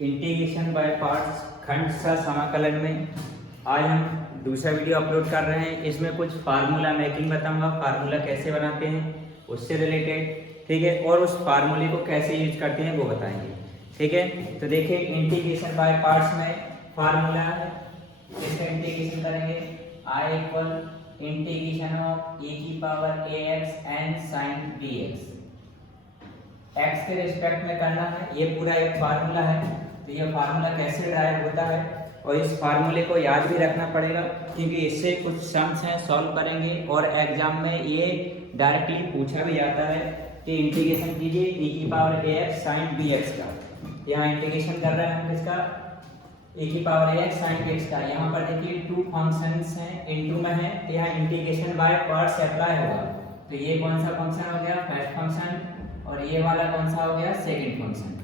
Integration by parts खंड सा समाकलन में आज हम दूसरा वीडियो अपलोड कर रहे हैं। इसमें कुछ फार्मूला मेकिंग बताऊंगा, फार्मूला कैसे बनाते हैं उससे रिलेटेड, ठीक है, और उस फार्मूले को कैसे यूज करते हैं वो बताएंगे, ठीक है। तो देखिए इंटीग्रेशन बाय पार्ट्स में फार्मूला है, इसका इंटीग्रेशन करेंगे I equal integration of a की power a x and sine b x. X के रिस्पेक्ट में करना है, ये पूरा एक फार्मूला है। तो ये फार्मूला कैसे ड्राइव होता है और इस फार्मूले को याद भी रखना पड़ेगा क्योंकि इससे कुछ सम्स हैं सॉल्व करेंगे और एग्जाम में ये डायरेक्टली पूछा भी जाता है कि इंटीग्रेशन कीजिए e की power a x sine b x का। यहाँ इंटीग्रेशन कर रहे हैं हम किसका, e की power a x sine b x का। यहाँ पर देखिए टू फंक्शंस हैं, इनटू में है, तो यहाँ इंटीग्रेशन बाय पार्ट्स अप्लाई होगा। तो ये कौन सा फंक्शन हो गया, फर्स्ट फंक्शन, और ये वाला कौन सा हो गया, सेकंड फंक्शन।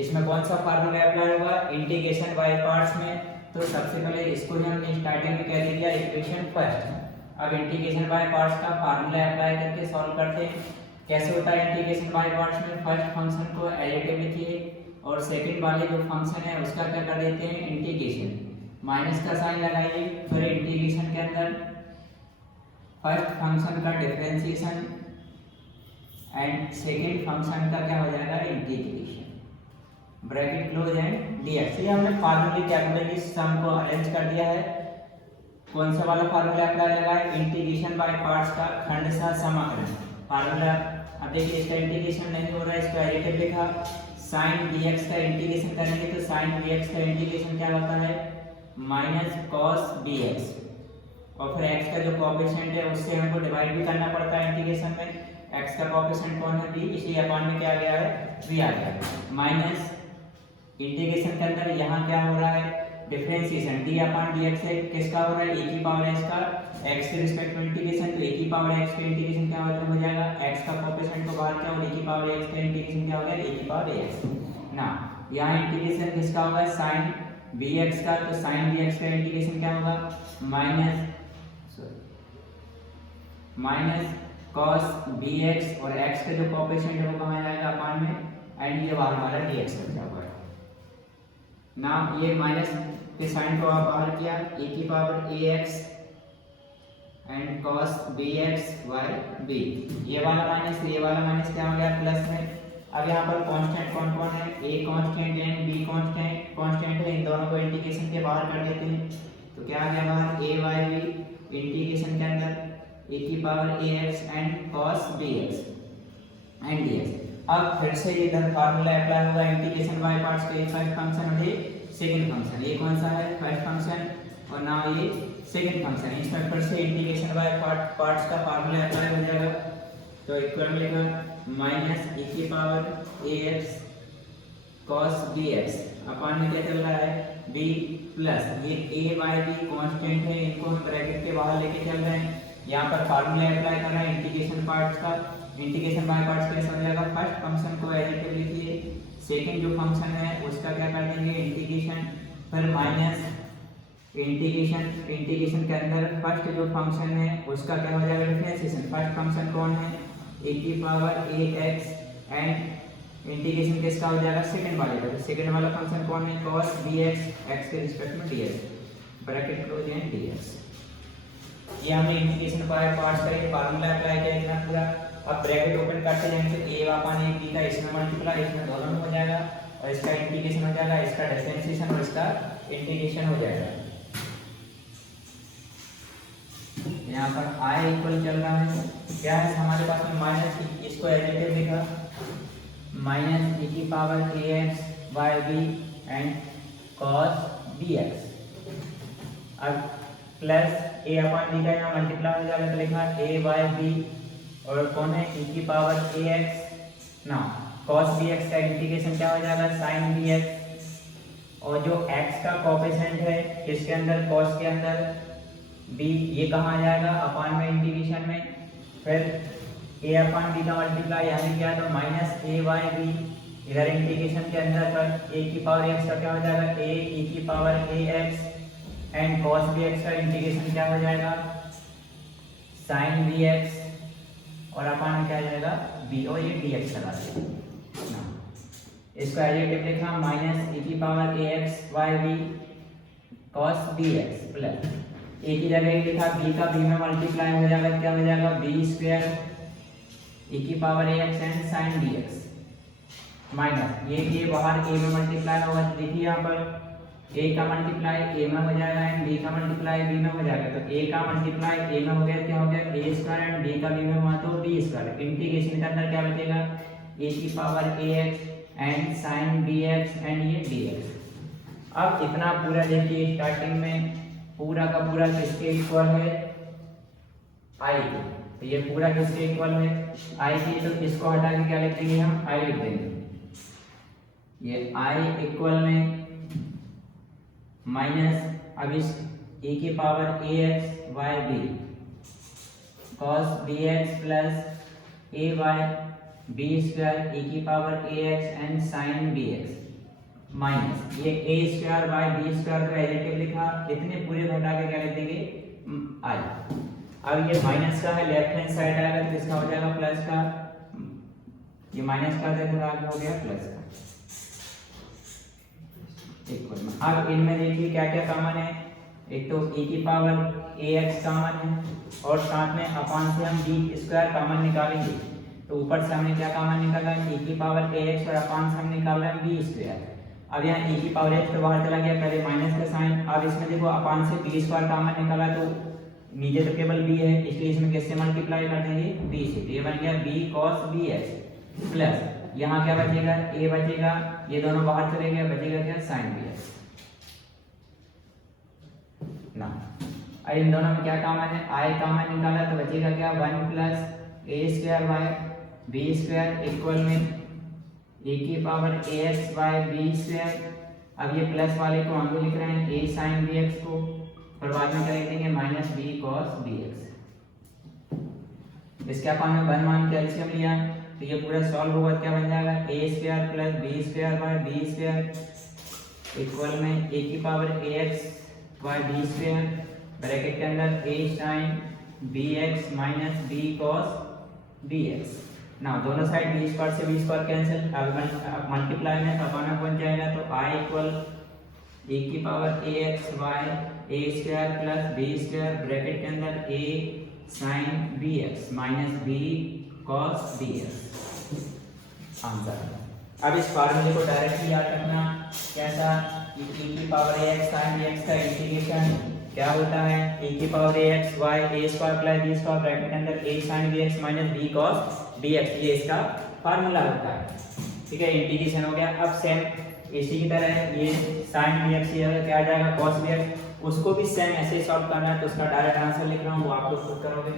इसमें कौन सा फार्मूला अप्लाई होगा, इंटीग्रेशन बाय पार्ट्स में। तो सबसे पहले इसको हमने स्टार्टिंग में कह दिया इक्वेशन फर्स्ट। अब इंटीग्रेशन बाय पार्ट्स का फार्मूला अप्लाई करके सॉल्व करते हैं। कैसे होता है इंटीग्रेशन बाय पार्ट्स में, फर्स्ट फंक्शन को एडिटिव लिखिए और सेकंड वाले जो फंक्शन है उसका क्या कर देते हैं, इंटीग्रेशन, माइनस का साइन लगाइए। फिर इंटीग्रेशन के अंदर फर्स्ट फंक्शन का डिफरेंशिएशन एंड सेकंड फंक्शन का क्या हो जाएगा, integration, bracket close and dx. ये हमने फार्मूले कैलकुलेट सम को अरेंज कर दिया है। कौन सा वाला फार्मूला अप्लाई लगा है, इंटीग्रेशन बाय पार्ट्स का खंड सा समाकलन फार्मूला। अब देखिए इसका इंटीग्रेशन नहीं हो रहा है, इसका एडिटिव लिखा, sin dx का इंटीग्रेशन करेंगे तो sin dx का इंटीग्रेशन क्या होता है, माइनस cos bx, और फिर x का जो कोएफिशिएंट है उससे हमको डिवाइड भी करना पड़ता है इंटीग्रेशन में। x का कोएफिशिएंट कौन है, b, इसलिए अपान में क्या आ गया है, v आ गया, माइनस इंटीग्रेशन के अंदर यहाँ क्या हो रहा है, डिफरेंशिएशन d अपान dx है, किसका हो रहा है, e की पावर x का, x के रिस्पेक्ट में इंटीग्रेशन, तो e की पावर x का इंटीग्रेशन क्या हो जाएगा, x का कोएफिशिएंट को बाहर क्या हो, e की पावर x का इंटीग्रेशन क्या हो गया, e की पावर x ना। यहाँ इंटीग्रेशन किसका होगा, sin bx का, तो sin bx का इंटीग्रेशन क्या होगा, माइनस cos bx, और x का जो कोएफिशिएंट है वो कहाँ जाएगा, अपान में, एंड ये बाहर हमारा dx बचा हुआ है ना। ये माइनस के साइन को आप बाहर किया, e की power ax and cos bx y b, ये वाला माइनस, ये वाला माइनस क्या हो गया, प्लस में। अब यहाँ पर कांस्टेंट कौन कौन है, a constant and b constant है, इन दोनों को इंटीग्रेशन के बाहर कर देते हैं। तो क्या आ गया बाहर, a y b इंटीग्रेशन के अंदर e की power ax and cos bx and dx। अब फिर से ये फार्मूला अप्लाई होगा इंटीग्रेशन बाय पार्ट्स के, फर्स्ट फंक्शन और ये सेकंड फंक्शन, ये कौन सा है, फर्स्ट फंक्शन, और ना ये सेकंड फंक्शन। इसमें फिर से इंटीग्रेशन बाय पार्ट्स का फार्मूला अप्लाई हो जाएगा। तो इक्वल मिलेगा माइनस e की पावर ax cos bx, अपान में क्या चल रहा है, b, प्लस ये a by b कांस्टेंट है, इनको हम ब्रैकेट के बाहर लेके चल रहे हैं। यहाँ पर फार्मूला अप्लाई कर रहे हैं इंटीग्रेशन पार्ट्स का। इंटीग्रेशन बाय पार्ट्स कैसे हो जाएगा, फर्स्ट फंक्शन को एडिटिव लिखिए, सेकंड जो फंक्शन है उसका क्या कर देंगे, इंटीग्रेशन, फिर माइनस इंटीग्रेशन के अंदर फर्स्ट जो फंक्शन है उसका क्या हो जाएगा, डिफरेंशिएशन। फर्स्ट फंक्शन कौन है, e की पावर ax, एंड इंटीग्रेशन किसका हो जाएगा, सेकंड वाले का। सेकंड वाला फंक्शन कौन है, cos bx, x के रिस्पेक्ट में dx, bracket close and dx। ये हमने इंटीग्रेशन बाय पार्ट्स का ये फार्मूला अप्लाई किया इतना पूरा। अब ब्रैकेट ओपन करते जाएंगे तो a अपान a b का इसमें मल्टीप्लाई, इसमें दोनों में हो जाएगा, और इसका इंटीग्रेशन हो जाएगा, इसका डिफरेंशिएशन और इसका इंटीग्रेशन हो जाएगा। यहाँ पर i इक्वल चल रहा है, क्या है हमारे पास में, माइनस, इसको एडिटिव लिखा, माइनस e की power ax by b and cos bx। अब प्लस a अपान b का यहाँ मल्टीप्लाई हो जाएगा तो लिखा a by b, और कौन है, e की पावर ax ना, cos bx का इंटीग्रेशन क्या हो जाएगा, sin bx, और जो x का कोएफिशिएंट है किसके अंदर, cos के अंदर, b, ये कहाँ आ जाएगा, अपान में इंटीग्रेशन में, फिर a अपान b का मल्टीप्लाई यहाँ किया तो माइनस a by b, इधर इंटीग्रेशन के अंदर पर a की पावर x का क्या हो जाएगा, a e की power ax and cos bx का इंटीग्रेशन क्या हो जाएगा, sin bx, और अपान क्या आ जाएगा b, और ये dx लगा देंगे। इसका एडिटिव लिखा माइनस ए की power a x y b cos b x plus a की जगह लिखा बी का बी में मल्टीप्लाई हो जाएगा, क्या हो जाएगा बी स्क्वायर ए की power a x and sine b x minus ये बाहर ए में मल्टीप्लाई होगा, देखिए यहाँ पर ए का मल्टीप्लाई ए में हो जाएगा एंड बी का मल्टीप्लाई बी में हो जाएगा, तो ए का मल्टीप्लाई ए में हो गया, क्या हो गया ए स्क्वायर एंड बी का बी में हुआ तो बी स्क्वायर। इंटीग्रेशन के अंदर क्या बचेगा ए की power a x and sine b x and ये डी एक्स। अब इतना पूरा देखिए स्टार्टिंग में पूरा का पूरा किसके इक्वल है आई के, तो ये पूरा किसके इक्वल है आई के, तो इसको हटा के क्या लिख देंगे हम आई लिख देंगे, ये आई इक्वल में माइनस अब इस ए की power a x y b cos b x plus a y b square a की power a x and sine b x minus ये a square by b square का additive लिखा, इतने पूरे घटा के क्या लिख देंगे आई। अब ये माइनस का है, लेफ्ट हैंड साइड आएगा तो इसका हो जाएगा प्लस का, ये माइनस का आगे हो गया प्लस का इक्वल में। अब इनमें देखिए क्या क्या कॉमन है, एक तो ए की पावर ए एक्स कॉमन है और साथ में अपान से हम बी स्क्वायर कॉमन निकालेंगे, तो ऊपर से हमने क्या कॉमन निकाला ए की पावर ए एक्स और अपान से हम निकाल रहे हैं बी स्क्वायर। अब यहाँ ए की पावर एक्स तो बाहर चला गया, पहले माइनस का साइन, अब इसमें देखो अपान से बी स्क्वायर कॉमन निकाला तो नीचे तो केवल बी है, इसलिए इसमें किससे मल्टीप्लाई कर देंगे बी से, तो ये बन गया b cos b x plus यहाँ क्या बचेगा ए बचेगा, ये दोनों बाहर चले गए, बचेगा क्या साइन बी एक्स ना। अब इन दोनों में क्या कॉमन है आई कॉमन निकाला तो बचेगा क्या 1 plus a square by b square equal में ए की power a x by b square. अब ये प्लस वाले को हम लिख रहे हैं ए साइन बी एक्स को, और बाद में क्या लिख देंगे minus b cos b x. इसके अपन में 1 मान के एलसीएम लिया तो ये पूरा सॉल्व होगा, क्या बन जाएगा a square plus b square by b square equal में ए की power a x by b square bracket के अंदर a sine b x minus b cos b x ना, दोनों साइड बी स्क्वायर से बी स्क्वायर कैंसिल, अब multiply में अपना बन जाएगा तो आई इक्वल ए की power a x y a square plus b square bracket के अंदर a sine b x minus b cos b x answer. अब इस फार्मूले को डायरेक्टली याद रखना, कैसा e की power a x sine b x का इंटीग्रेशन क्या होता है ए की power a x y a square plus b square bracket के अंदर a sine b x minus b cos b x, ये इसका फार्मूला होता है, ठीक है इंटीग्रेशन हो गया। अब सेम इसी की तरह ये साइन बी एक्स ये क्या आ जाएगा कॉस बी एक्स, उसको भी सेम ऐसे सॉल्व करना है, तो उसका डायरेक्ट आंसर लिख रहा हूँ, वो आप लोग खुद करोगे।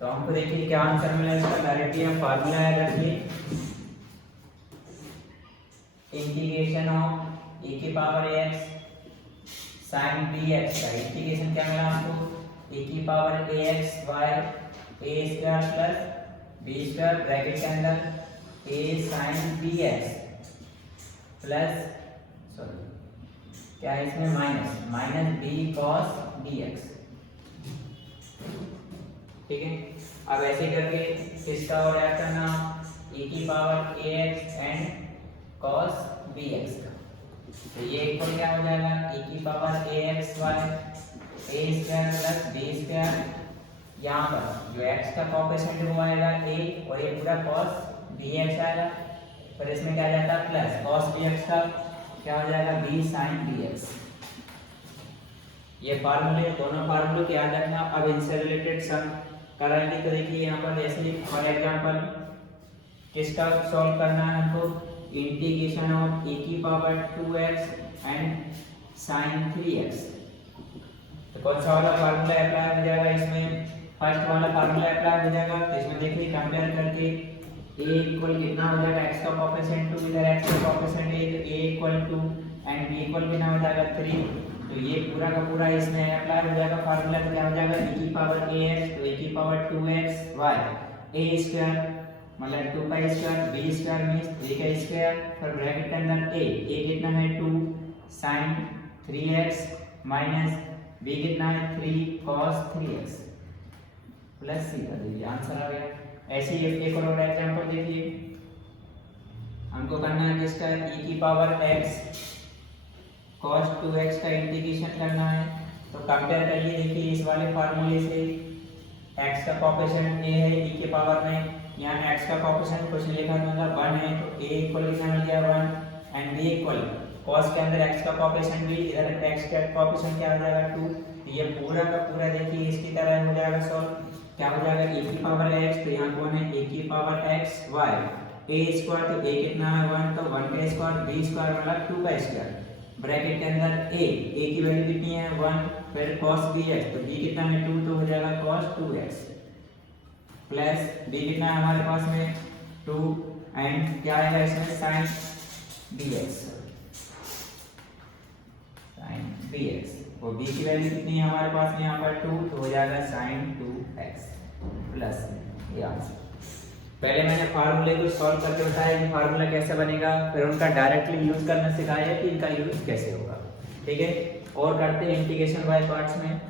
तो हमको देखिए क्या आंसर मिला इसका, डायरेक्टली हम फार्मूला याद रखिए इंटीग्रेशन ऑफ e की पावर x sin bx का इंटीग्रेशन क्या मिला हमको e की power ax y a square plus b square bracket के अंदर a sin bx plus sorry क्या है इसमें माइनस b cos bx, ठीक है। अब ऐसे करके किसका और ऐड करना e की power ax and cos bx का, तो ये इक्वल क्या हो जाएगा e की power ax y a square plus b square, यहाँ पर जो x का कोएफिशिएंट वो आएगा a और ये पूरा cos bx आएगा, पर इसमें क्या आ जाता है प्लस cos bx का क्या हो जाएगा b sin bx। ये फार्मूले दोनों फार्मूले को याद रखना। अब इनसे रिलेटेड सम कराएंगे तो देखिए यहाँ पर ऐसे फॉर एग्जांपल किसका सॉल्व करना है हमको इंटीग्रेशन ऑफ e की power 2x and sin 3x, तो कौन सा वाला फार्मूला अप्लाई हो जाएगा इसमें, फर्स्ट वाला फार्मूला अप्लाई हो जाएगा। तो इसमें देखिए कंपेयर करके a इक्वल कितना हो जाएगा x का कोएफिशिएंट 2 इधर x का कोएफिशिएंट 8, तो a equal 2 and b equal कितना हो जाएगा 3, तो ये पूरा का पूरा इसमें अप्लाई हो जाएगा फार्मूला, तो क्या हो जाएगा e की पावर ax तो a की power 2x y a square मतलब 2 का square b square means a का स्क्वायर फिर ब्रैकेट के अंदर a कितना है 2 sin 3x माइनस b कितना है 3 cos 3x प्लस सी कर दीजिए, आंसर आ गया। ऐसे ही एक और एग्जांपल देखिए, हमको करना है किसका, e की पावर x cos 2x का इंटीग्रेशन करना है। तो कंपेयर करिए, देखिए इस वाले फार्मूले से x का कोएफिशिएंट a है e के पावर में, यहाँ x का कोएफिशिएंट कुछ लिखा था 1 है, तो a इक्वल कितना मिल गया 1 एंड b इक्वल cos के अंदर x का कोएफिशिएंट भी, इधर x का कोएफिशिएंट क्या हो जाएगा 2। तो ये पूरा का पूरा देखिए इसकी तरह हो जाएगा सॉल्व, क्या हो जाएगा e की पावर x, तो यहाँ कौन है a की पावर x y a स्क्वायर, तो a कितना है 1, तो 1 का स्क्वायर b स्क्वायर मतलब 2 का स्क्वायर, ब्रैकेट के अंदर a की वैल्यू कितनी है 1, फिर cos bx, तो b कितना है 2, तो हो जाएगा cos 2x प्लस b कितना है हमारे पास में 2 एंड क्या आएगा इसमें sin bx, sin bx, वो b की वैल्यू कितनी है हमारे पास में यहाँ पर 2, तो हो जाएगा sin 2x प्लस ये आंसर। पहले मैंने फार्मूले को सॉल्व करके बताया कि फार्मूला कैसे बनेगा, फिर उनका डायरेक्टली यूज करना सिखाया कि इनका यूज कैसे होगा, ठीक है। और करते हैं इंटीग्रेशन बाय पार्ट्स में।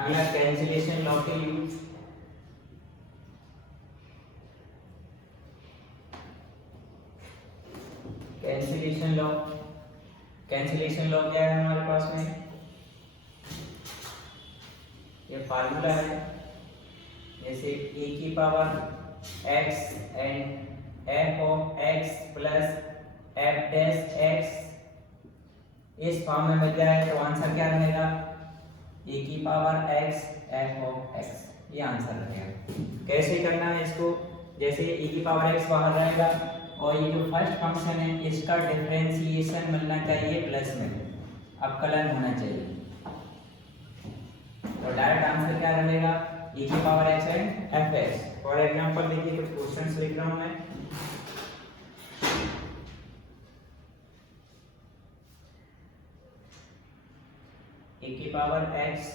अगला कैंसिलेशन लॉ के यूज, कैंसिलेशन लॉ क्या है हमारे पास में, ये फार्मूला है, जैसे a की पावर x and f of x plus f dash x इस फॉर्म में मिल जाए तो आंसर क्या रहेगा, a की पावर x f ऑफ x, ये आंसर रहेगा। कैसे करना है इसको, जैसे e की पावर x बाहर रहेगा और ये जो फर्स्ट फंक्शन है इसका डिफरेंशिएशन मिलना चाहिए प्लस में, अवकलन होना चाहिए, तो डायरेक्ट आंसर क्या रहेगा e की पावर x and fx। For example देखिए कुछ क्वेश्चंस लिख रहा हूं मैं, e की पावर x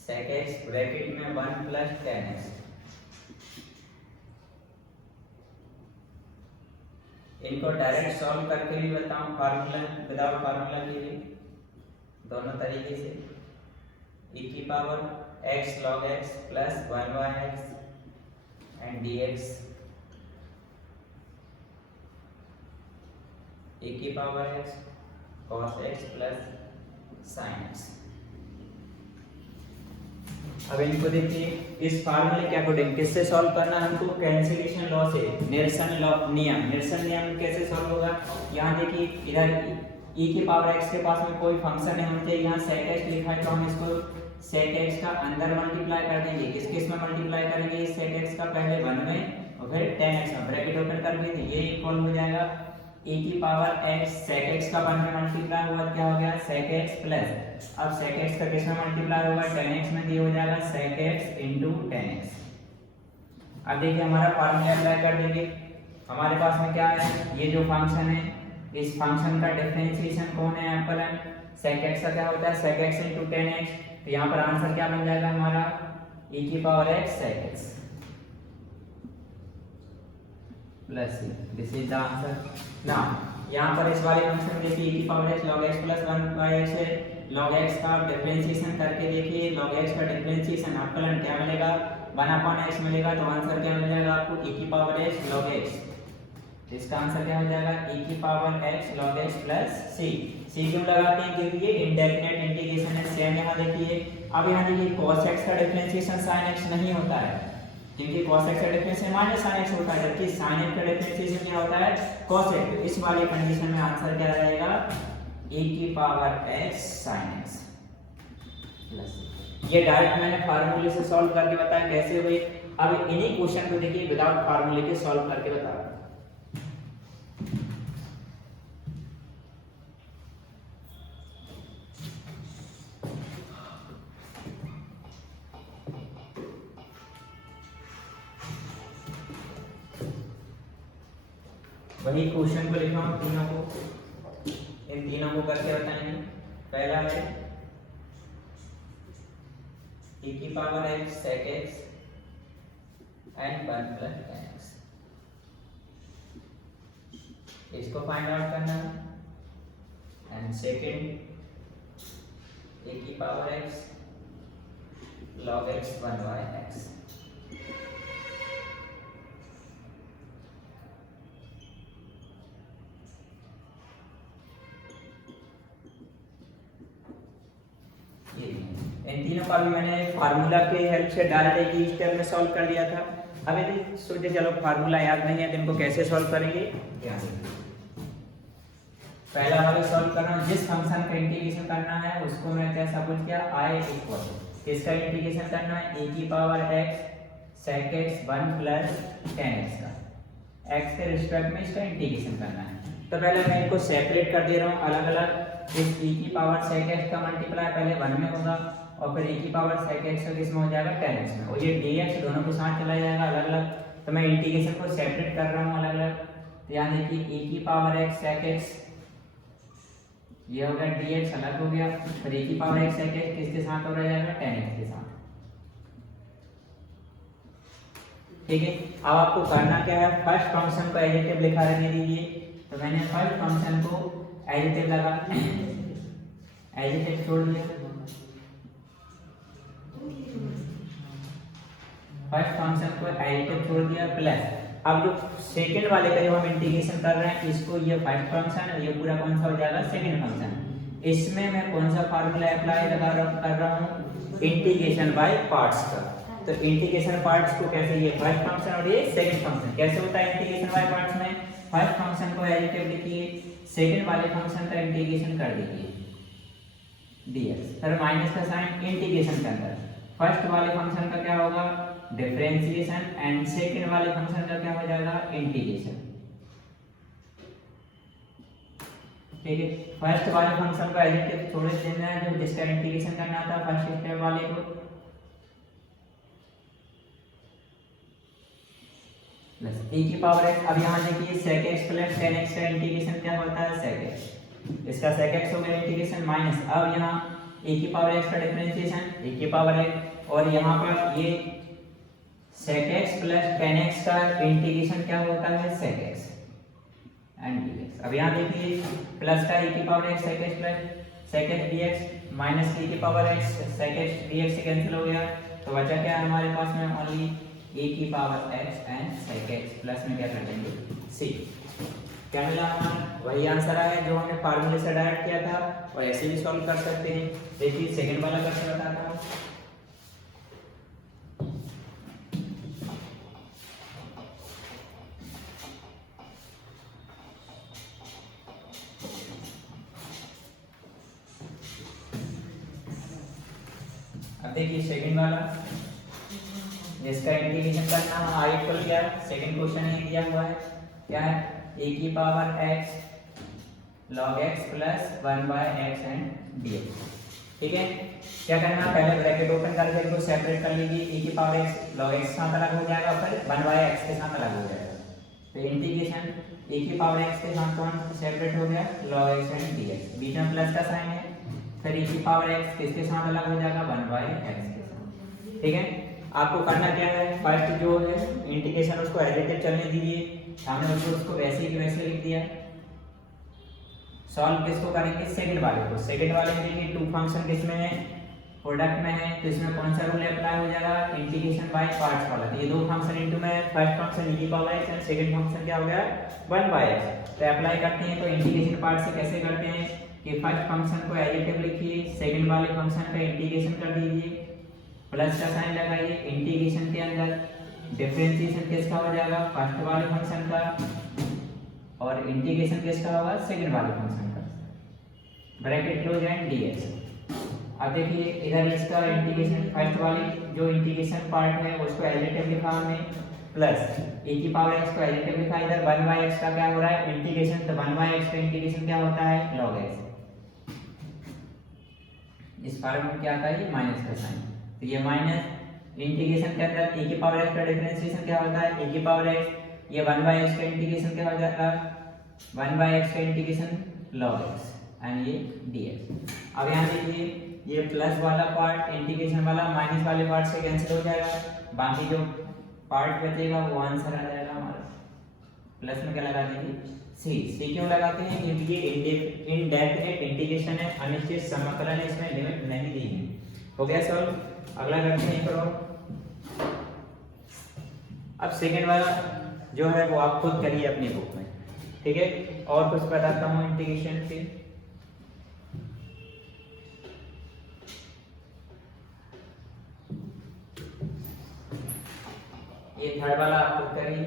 sec x ब्रैकेट में 1 प्लस tan x, इनको डायरेक्ट सॉल्व करके भी बताऊं, फार्मूला विदाउट फार्मूला के भी, दोनों तरीके से। e की पावर x log x plus 1 by x and dx, e की पावर x cos x plus sin x। अब इनको देखिए, इस फार्मूले के अकॉर्डिंग किससे सॉल्व करना है हमको, कैंसिलेशन लॉ से, निरसन लॉ नियम, निरसन नियम कैसे सॉल्व होगा, यहाँ देखिए इधर e की पावर x के पास में कोई फंक्शन है, होना चाहिए, यहाँ sec x लिखा है तो हम इसको sec x का अंदर मल्टीप्लाई कर देंगे, किस किस में मल्टीप्लाई करेंगे, sec x का पहले 1 में और फिर tan x में, ब्रैकेट ओपन कर देंगे, ये इक्वल हो जाएगा e की पावर x sec x का 1 में मल्टीप्लाई हुआ क्या हो गया sec x प्लस, अब sec x का किस में मल्टीप्लाई होगा tan x में, ये हो जाएगा sec x into tan x। अब देखिए हमारा फार्मूला अप्लाई कर देंगे, हमारे पास में क्या है, ये जो फंक्शन है इस फंक्शन का डिफरेंशिएशन कौन है, अवकलन, sec x का क्या होता है sec x into tan x, तो यहाँ पर आंसर क्या बन जाएगा हमारा e की पावर x sec x plus c, this is the answer. Now यहाँ पर इस वाले फंक्शन में देखिए e की पावर x log x plus 1 by x है, log x का डिफरेंशिएशन करके देखिए, log x का डिफरेंशिएशन अवकलन क्या मिलेगा 1/x मिलेगा, तो आंसर क्या मिल जाएगा आपको e की पावर x log x, इसका आंसर क्या हो जाएगा e की पावर x log x plus c। c क्यों लगाते हैं, क्योंकि ये इंडेफिनेट इंटीग्रेशन है, सेम यहाँ देखिए। अब यहाँ देखिए cos x का डिफरेंशिएशन sin x नहीं होता है, क्योंकि cos x का डिफरेंशिएशन माइनस sin x होता है, जबकि sin x का डिफरेंशिएशन क्या होता है cos x। तो इस वाली कंडीशन में आंसर क्या रहेगा e की पावर x sin x प्लस। ये डायरेक्ट मैंने फार्मूले से सॉल्व करके बताया कैसे हुए। अब इन्हीं क्वेश्चन को देखिए विदाउट फार्मूले के सॉल्व करके बता रहा हूं। वही क्वेश्चन को लिखा हूं तीनों को, इन तीनों को करके बताएंगे। पहला है e की पावर x sec x and 1 plus tan x, इसको फाइंड आउट करना है। एंड सेकेंड e की पावर x log x 1 by x। इन तीनों का भी मैंने फार्मूला के हेल्प से डायरेक्ट एक स्टेप में सॉल्व कर दिया था। अब यदि सोचे चलो फार्मूला याद नहीं है तो इनको कैसे सॉल्व करेंगे, ध्यान दीजिए। पहला वाला सॉल्व कर रहा हूं, जिस फंक्शन का इंटीग्रेशन करना है उसको मैं क्या सपोज किया i इक्वल इसका इंटीग्रेशन करना है e की पावर x sec x 1 plus tan x का, x के रिस्पेक्ट में इसका इंटीग्रेशन करना है। तो पहले मैं इनको सेपरेट कर दे रहा हूं अलग अलग। इस e की पावर sec x का मल्टीप्लाई पहले 1 में होगा और फिर e की पावर sec x का किसमें हो जाएगा tan x में, और ये dx दोनों के साथ चला जाएगा अलग अलग। तो मैं इंटीग्रेशन को सेपरेट कर रहा हूं अलग अलग। तो यानी कि e की पावर x sec x ये हो गया dx अलग हो गया, फिर e की पावर x sec x किसके साथ हो जाएगा tan x के साथ। ठीक है, अब आपको करना क्या है, फर्स्ट फंक्शन को एडिटिव लिखा रहने दीजिए। तो मैंने फर्स्ट फंक्शन को एडिटिव लगा, एडिटिव छोड़ दिया, फर्स्ट फंक्शन को एडिटिव छोड़ दिया प्लस। अब जो सेकंड वाले का जो हम इंटीग्रेशन कर रहे हैं इसको, ये फर्स्ट फंक्शन है, ये पूरा कौन सा हो जाएगा सेकंड फंक्शन। इसमें मैं कौन सा फार्मूला अप्लाई कर रहा हूँ, इंटीग्रेशन बाय पार्ट्स का। तो इंटीग्रेशन पार्ट्स को कैसे, ये फर्स्ट फंक्शन और ये सेकंड फंक्शन कैसे होता है इंटीग्रेशन बाय पार्ट्स में, फर्स्ट फंक्शन को एडिटिव लिखिए, सेकंड वाले फंक्शन का इंटीग्रेशन कर दीजिए dx, फिर माइनस का साइन इंटीग्रेशन के अंदर। फर्स्ट वाले फंक्शन का क्या होगा डिफरेंशिएशन एंड सेकंड वाले फंक्शन का क्या हो जाएगा इंटीग्रेशन। ठीक है, फर्स्ट वाले फंक्शन का एडिटिव छोड़ देना है जो जिसका इंटीग्रेशन करना था फर्स्ट स्टेप वाले को, प्लस e की पावर x। अब यहाँ देखिए sec x plus tan x का इंटीग्रेशन क्या होता है sec x, इसका sec x हो गया इंटीग्रेशन माइनस। अब यहाँ e की पावर x का डिफरेंशिएशन e की पावर x, और यहाँ पर ये sec x plus tan x का इंटीग्रेशन क्या होता है sec x एंड dx। अब यहाँ देखिए प्लस का e की पावर x sec x plus sec x dx minus e की पावर x sec x dx से कैंसिल हो गया। तो बचा क्या हमारे पास में ओनली e की पावर x and sec x plus में क्या कर देंगे c। क्या मिला हमारा, वही आंसर आया जो हमने फार्मूले से डायरेक्ट किया था, और ऐसे भी सॉल्व कर सकते हैं। देखिए सेकंड वाला कैसे बताता हूँ। अब देखिए सेकंड वाला, जिसका इंटीग्रेशन करना है आई इक्वल क्या है, सेकंड क्वेश्चन ये दिया हुआ है क्या है e की पावर x log x plus 1 by x and dx। ठीक है, क्या करना है, पहले ब्रैकेट ओपन करके इनको सेपरेट कर लीजिए, e की पावर x log x के साथ अलग हो जाएगा, फिर 1 बाय x के साथ अलग हो जाएगा। तो इंटीग्रेशन e की पावर x के साथ कौन सेपरेट हो गया log x एंड dx, बीच में प्लस का साइन है, फिर e की पावर x किसके साथ अलग हो जाएगा 1 बाय x के साथ। ठीक है, आपको करना क्या है, फर्स्ट जो है इंटीग्रेशन उसको एडिटिव चलने दीजिए, हमने उसको वैसे ही वैसे लिख दिया। सॉल्व किसको करेंगे सेकंड वाले को, सेकंड वाले में देखिए टू फंक्शन किसमें है प्रोडक्ट में है, तो इसमें कौन सा रूल अप्लाई हो जाएगा इंटीग्रेशन बाय पार्ट्स वाला। तो ये दो फंक्शन इनटू में फर्स्ट फंक्शन e की पावर x एंड सेकंड फंक्शन क्या हो गया 1 बाय x। तो अप्लाई करते हैं, तो इंटीग्रेशन पार्ट से कैसे करते हैं कि फर्स्ट फंक्शन को एडिटिव लिखिए, सेकंड वाले फंक्शन का इंटीग्रेशन कर दीजिए, प्लस का साइन लगाइए, इंटीग्रेशन के अंदर डिफरेंशिएशन किसका हो जाएगा फर्स्ट वाले फंक्शन का, और इंटीग्रेशन किसका होगा सेकंड वाले फंक्शन का, ब्रैकेट क्लोज एंड dx। अब देखिए इधर इसका इंटीग्रेशन फर्स्ट वाली जो इंटीग्रेशन पार्ट है उसको एडिटिव लिखा हमने प्लस e की पावर x को एडिटिव लिखा, इधर 1/x का क्या हो रहा है इंटीग्रेशन, तो 1/x का इंटीग्रेशन क्या होता है log x। इस फॉर्म में क्या आता है ये माइनस का साइन, तो ये माइनस इंटीग्रेशन के अंदर e की पावर x का डिफरेंशिएशन क्या होता है e की पावर x, ये 1/x का इंटीग्रेशन क्या हो जाता है 1/x का इंटीग्रेशन log x एंड ये dx। अब यहाँ देखिए ये प्लस वाला पार्ट इंटीग्रेशन वाला माइनस वाले पार्ट से कैंसिल हो जाएगा, बाकी जो पार्ट बचेगा वो आंसर आ जाएगा हमारा। प्लस में क्या लगा देंगे सी क्यों लगाते हैं क्योंकि ये इनडेफिनेट इंटीग्रेशन है, अनिश्चित समाकलन है, इसमें लिमिट नहीं दी है। हो गया सॉल्व, अगला करते हैं करो। अब सेकंड वाला जो है वो आप खुद करिए अपनी बुक में, ठीक है। और कुछ बताता हूँ इंटीग्रेशन के, ये थर्ड वाला आप खुद करिए।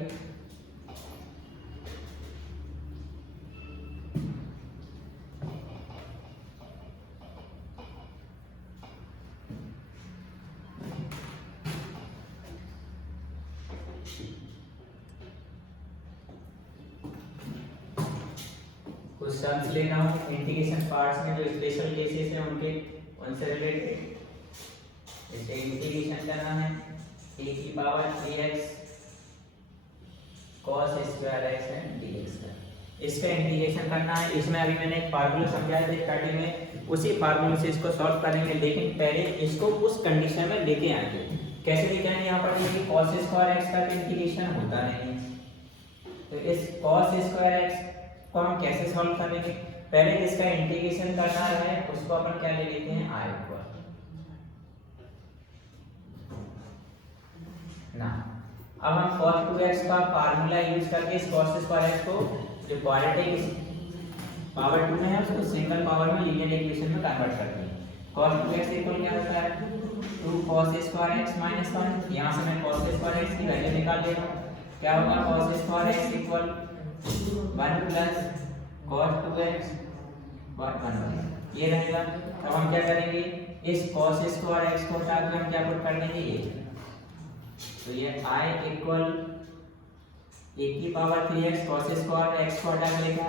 कुछ टर्म्स लेना हो इंटीग्रेशन पार्ट्स में जो स्पेशल केसेस हैं उनके उनसे रिलेटेड, जैसे इंटीग्रेशन करना है e की power 3x cos square x and dx का, इसका इंटीग्रेशन करना है। इसमें अभी मैंने एक फार्मूला समझाया था स्टार्टिंग में, उसी फार्मूले से इसको सॉल्व करेंगे, लेकिन पहले इसको उस कंडीशन में लेके आएंगे। कैसे लेके आएंगे, यहाँ पर देखिए cos स्क्वायर x का इंटीग्रेशन होता नहीं है, तो इस cos स्क्वायर x को हम कैसे सॉल्व करेंगे, पहले इसका इंटीग्रेशन करना है, उसको अपन क्या ले लेते हैं i को ना। अब हम cos 2x का फार्मूला यूज करके इस cos स्क्वायर x को जो क्वाड्रेटिक पावर 2 में है उसको सिंगल पावर में लीनियर इक्वेशन में कन्वर्ट करते हैं। cos 2x इक्वल क्या होता है 2 cos स्क्वायर x माइनस 1, यहाँ से मैं cos स्क्वायर x की वैल्यू निकाल ले रहा हूँ, क्या होगा cos square x equal 1 plus cos 2x 1 ये रहेगा। अब हम क्या करेंगे इस cos स्क्वायर x को हटा के हम क्या पुट कर देंगे ये, तो ये i इक्वल a की power 3x cos square x को हटा के लिखा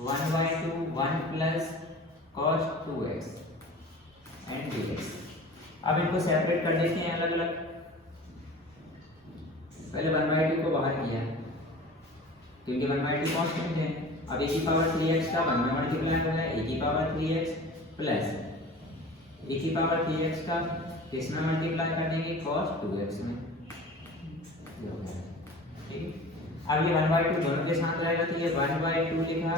1/2 1 plus cos 2x and dx। अब इनको सेपरेट कर देते हैं अलग अलग, पहले 1/2 को बाहर किया क्योंकि 1/2 कांस्टेंट है। अब a की पावर 3x का 1 में मल्टीप्लाई हो गया, a की पावर 3x प्लस a की पावर 3x का किसमें मल्टीप्लाई कर देंगे cos 2x में, ठीक। अब ये 1/2 दोनों के साथ रहेगा, तो ये 1/2 लिखा,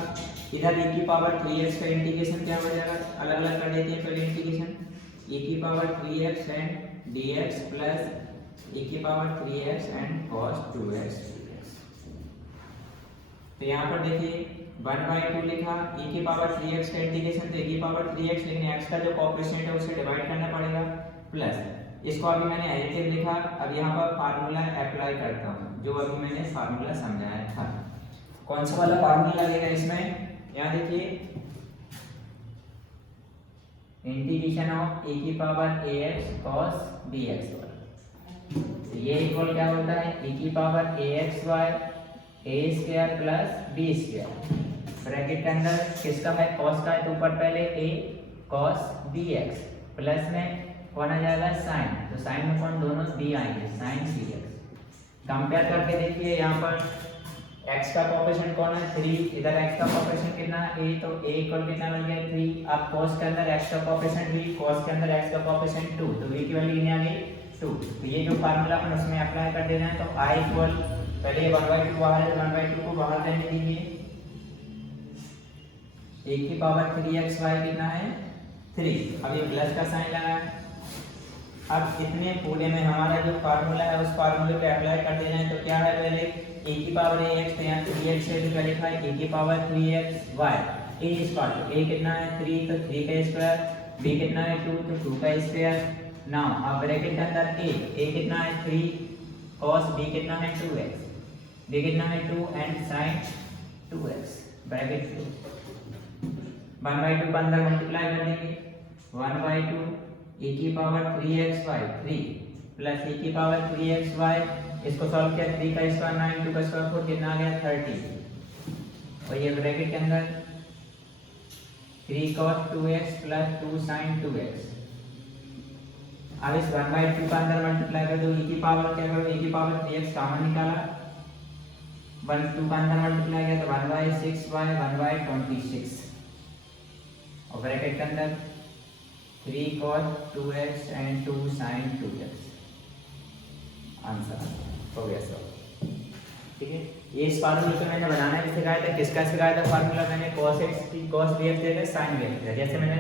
इधर e की पावर 3x का इंटीग्रेशन क्या हो जाएगा, अलग अलग कर देते हैं पहले इंटीग्रेशन, e की power 3x and dx plus e की power 3x and cos 2x dx। तो यहाँ पर देखिए 1/2 लिखा, e की पावर 3x का इंटीग्रेशन, तो e की पावर 3x, लेकिन x का जो कोएफिशिएंट है उसे डिवाइड करना पड़ेगा, प्लस इसको अभी मैंने एडिटिव लिखा। अब यहाँ पर फार्मूला अप्लाई करता हूँ जो अभी मैंने फार्मूला समझाया था। कौन सा वाला फार्मूला लगेगा इसमें, यहाँ देखिए इंटीग्रेशन ऑफ e की पावर ax cos dx वाला, ये इक्वल क्या होता है e की power axy a square plus b square, bracket के अंदर किसका है cos का है, तो ऊपर पहले a cos dx प्लस में कौन आ जाएगा साइन, तो साइन में कौन दोनों b आएंगे sin cx। कंपेयर करके देखिए यहाँ पर x का कोएफिशिएंट कौन है 3, इधर x का कोएफिशिएंट कितना है a, तो a इक्वल कितना बन गया 3। अब cos के अंदर x का कोएफिशिएंट v, cos के अंदर x का कोएफिशिएंट 2, तो v की वैल्यू कितनी आ गई 2। तो ये जो फार्मूला अपन उसमें अप्लाई कर देना है, तो i इक्वल पहले ये 1/2 बाहर है, 1/2 को बाहर रहने दीजिए, a की पावर 3xy कितना है 3, अब ये प्लस का साइन लगा है। अब इतने पूरे में हमारा जो फार्मूला है उस फार्मूले पे अप्लाई कर देना है, तो क्या है पहले a की पावर ax, तो यहाँ 3x से भी क्या लिखा है a की पावर 3xy, a इस पार्ट तो a कितना है 3, तो 3 का स्क्वायर, b कितना है 2, तो 2 का स्क्वायर। नाउ अब ब्रैकेट के अंदर a कितना है 3 cos, b कितना है 2x, b कितना है 2 एंड sin 2x, ब्रैकेट 1/2 को अंदर मल्टीप्लाई कर देंगे, 1/2 e की पावर 3xy 3 प्लस e की पावर 3xy, इसको सॉल्व किया 3 का स्क्वायर 9 2 का स्क्वायर 4, कितना आ गया 30, और ये ब्रैकेट के अंदर 3 cos 2x plus 2 sin 2x। अब इस 1/2 का अंदर मल्टीप्लाई कर दो, e की पावर क्या करो, e की पावर 3x कॉमन निकाला, 1 2 का अंदर मल्टीप्लाई किया तो 1/6y 1/26, और ब्रैकेट के अंदर 3 cos 2x and 2 sin 2x। Answer हो गया सब, ठीक है। ये इस फार्मूले को मैंने बनाना भी सिखाया था। किसका सिखाया था फार्मूला मैंने, cos x की cos bx जगह sin bx, जैसे मैंने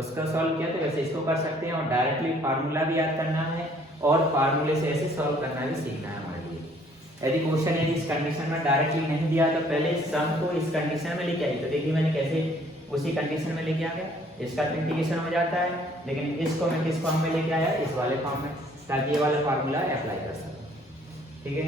उसका सॉल्व किया तो वैसे इसको कर सकते हैं, और डायरेक्टली फार्मूला भी याद करना है और फार्मूले से ऐसे सॉल्व करना भी सीखना है हमारे लिए। यदि क्वेश्चन यदि इस कंडीशन में डायरेक्टली नहीं दिया तो पहले सम को इस कंडीशन में लेके आई, तो देखिए मैंने कैसे उसी कंडीशन में लेके आ गया, इसका तो इंटीग्रेशन हो जाता है, लेकिन इसको मैं किस फॉर्म में लेके आया, इस वाले फॉर्म में, ताकि ये वाला फार्मूला अप्लाई कर सकूं, ठीक है।